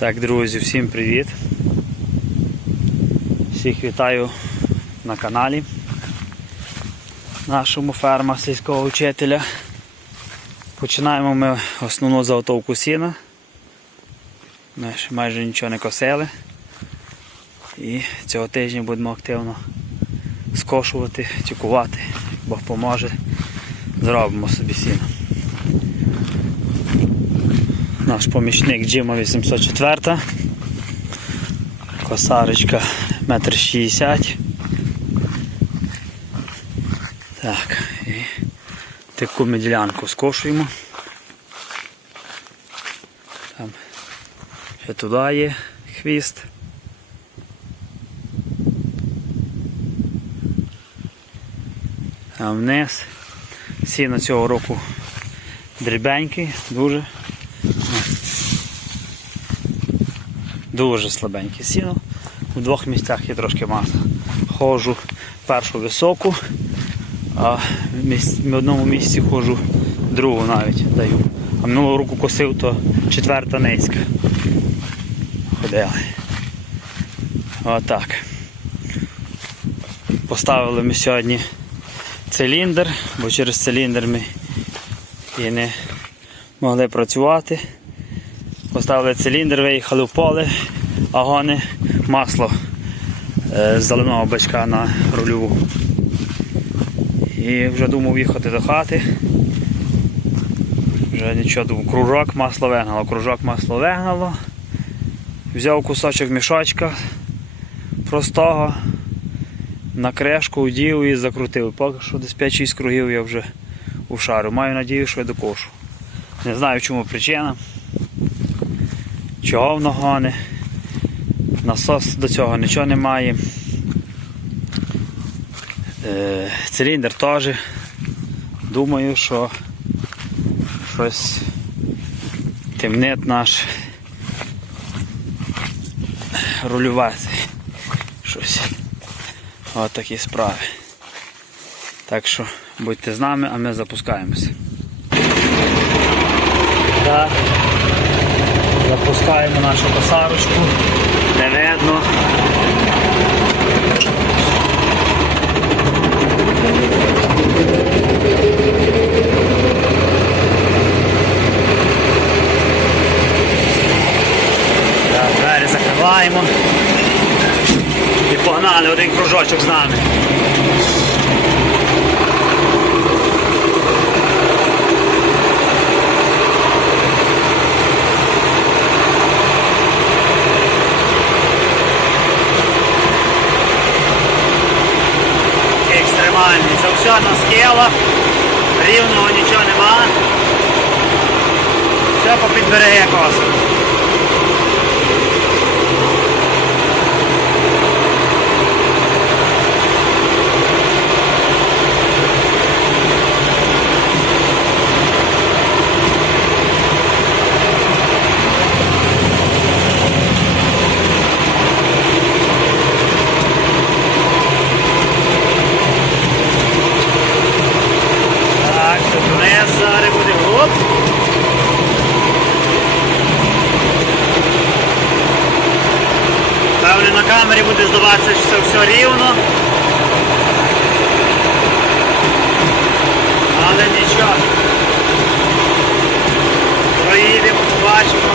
Так, друзі, всім привіт. Всіх вітаю на каналі нашому ферма сільського вчителя. Починаємо ми основну заготовку сіна. Ми ще майже нічого не косили. І цього тижня будемо активно скошувати, тюкувати. Бог поможе, зробимо собі сіно. Наш помічник Джима 804. Косарочка 1,60 м. Так, і таку ми скошуємо. Там ще туди є хвіст. А вниз сіно цього року дрібенький, дуже. Дуже слабеньке сіно. В двох місцях є трошки маса. Ходжу першу високу, а в одному місці ходжу другу навіть даю. А минулого року косив, то четверта низька. Ходили. Отак. Поставили ми сьогодні циліндр, бо через циліндр ми і не могли працювати. Поставили циліндр, виїхали в поле, агони, масло е, з заливного бачка на рульову. І вже думав їхати до хати. Вже нічого думав, кружок масло вигнало, кружок масло вигнало. Взяв кусочок мішочка простого, на кришку вдів і закрутив. Поки що десь 5-6 кругів я вже ушарю. Маю надію, що я докошу. Не знаю в чому причина. Чого в нагони. Насос до цього нічого немає. Е, циліндр теж. Думаю, що щось темнить наш рулювати. Щось. От такі справи. Так що будьте з нами, а ми запускаємося. Так. Запускаємо нашу косарочку. Не видно. Двері закриваємо. І погнали один кружочок з нами. Екстремальний. Це все на. Рівного нічого нема. Все попід підбереги коса. Так, тут вниз зараз буде гоп. Певне на камері буде здаватися, що це все рівно. Але нічого. Проїдемо, побачимо,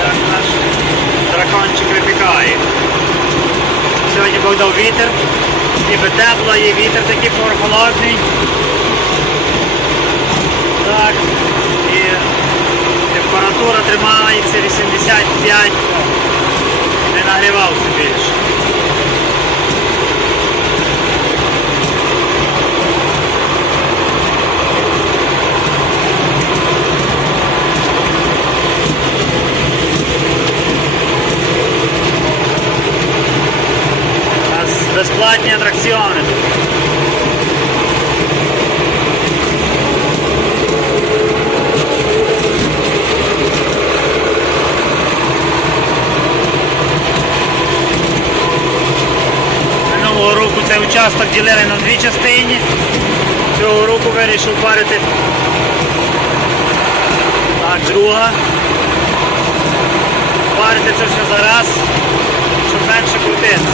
як наш дракончик випікає. Сьогодні Бог дав вітер, ніби тепло, є вітер такий прохолодний. Так. І температура тримається 85. Нагрівався більше. Безплатні атракціони. Минулого року цей участок ділили на дві частини. Цього року вирішив парити. Так, друга. Варите це все зараз, щоб менше крутитися.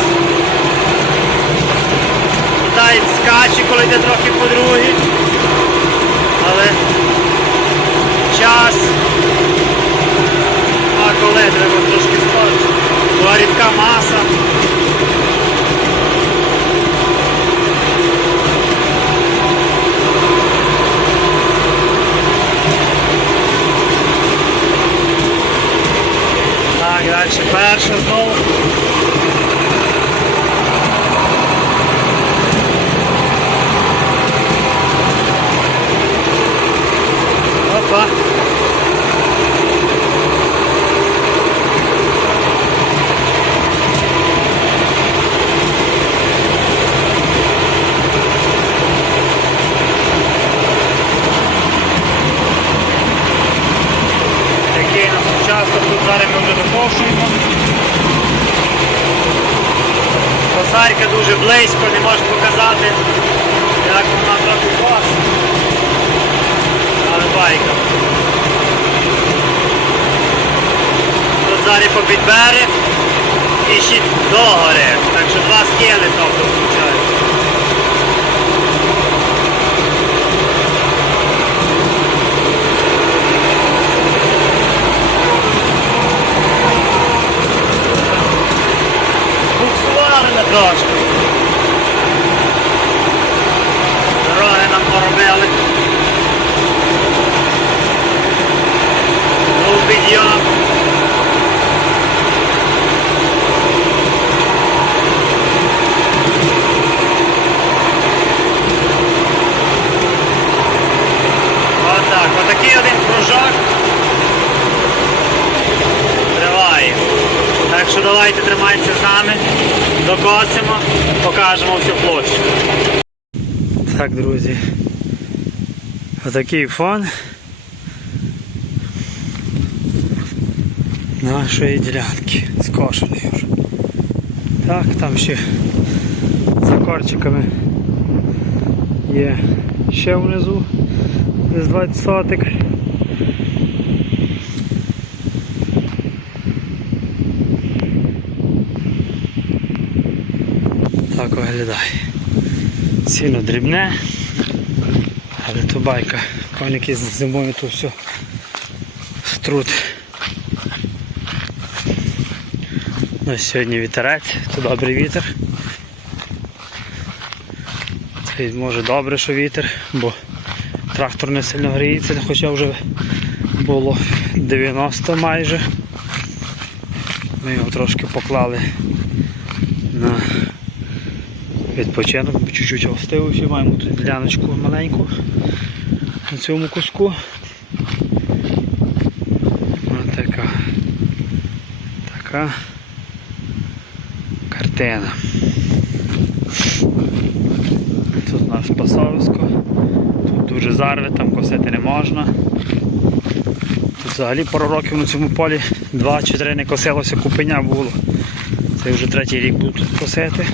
Китай скаче, коли йде трохи по другій. Але час. А коли треба трошки скорше. Була рідка маса. Так, далі перша знову. Опа. Який нас участок тут зараз ми вже докошуємо. Косарка дуже близько, не можу показати, як вона трохи класна. Але байка. Тут зараз попід берег і ще догори. Так що два скели тобто включають. Буксували ми трошки. Дороги нам поробили. Був підйом. Отак, отакий один кружок. Триває. Так що давайте тримайтеся з нами, докосимо, покажемо всю площу. Так, друзі. Отакий фон нашої ділянки. Скошений вже. Так, там ще за корчиками є ще внизу десь 20 сотик. Так виглядає. Дрібне, але то байка. Коніки з зимою то все струт. Ну, сьогодні вітерець, то добрий вітер. Це може добре, що вітер, бо трактор не сильно гріється, хоча вже було 90 майже. Ми його трошки поклали на відпочинок, чуть-чуть остив, ще маємо тут діляночку маленьку на цьому куску. Ось така. Така картина. Тут у нас пасовисько, тут дуже зарве, там косити не можна. Тут взагалі пару років на цьому полі два чи три не косилося, купеня було. Це вже третій рік буду тут косити.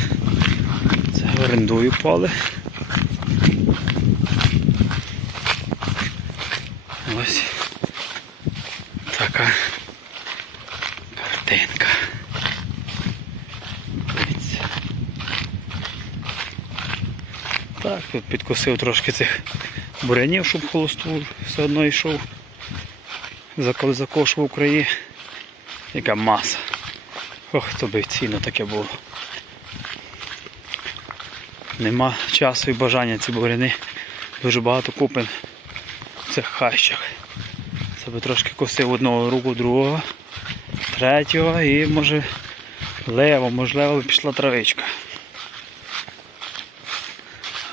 Орендую поле. Ось така картинка. Так, тут підкосив трошки цих бурянів, щоб холосту все одно йшов. Закошував краї. Яка маса. Ох, то би цінно таке було. Нема часу і бажання ці буряни. Дуже багато купин в цих хащах. Це би трошки косив одного руку, другого, третього і може лево, можливо пішла травичка.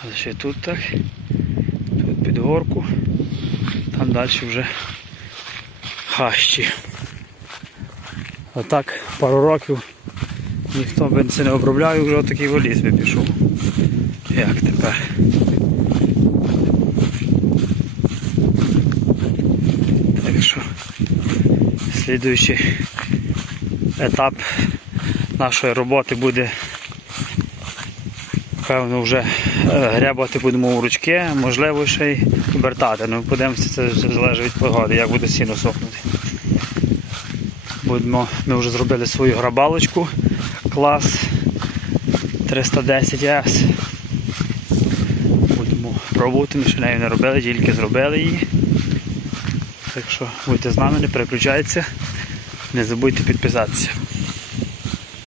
Але ще тут так, тут під горку, там далі вже хащі. Отак пару років ніхто би це не обробляв і вже такий воліс би пішов. Як тепер? Так що слідуючий етап нашої роботи буде певно вже е, грябати будемо у ручки, можливо ще й обертати. Ну подивимося, це залежить від погоди, як буде сіно сохнути. Будемо, ми вже зробили свою грабалочку клас 310S. Пробувати, ми ще нею не робили, тільки зробили її. Так що будьте з нами, не переключайтеся, не забудьте підписатися.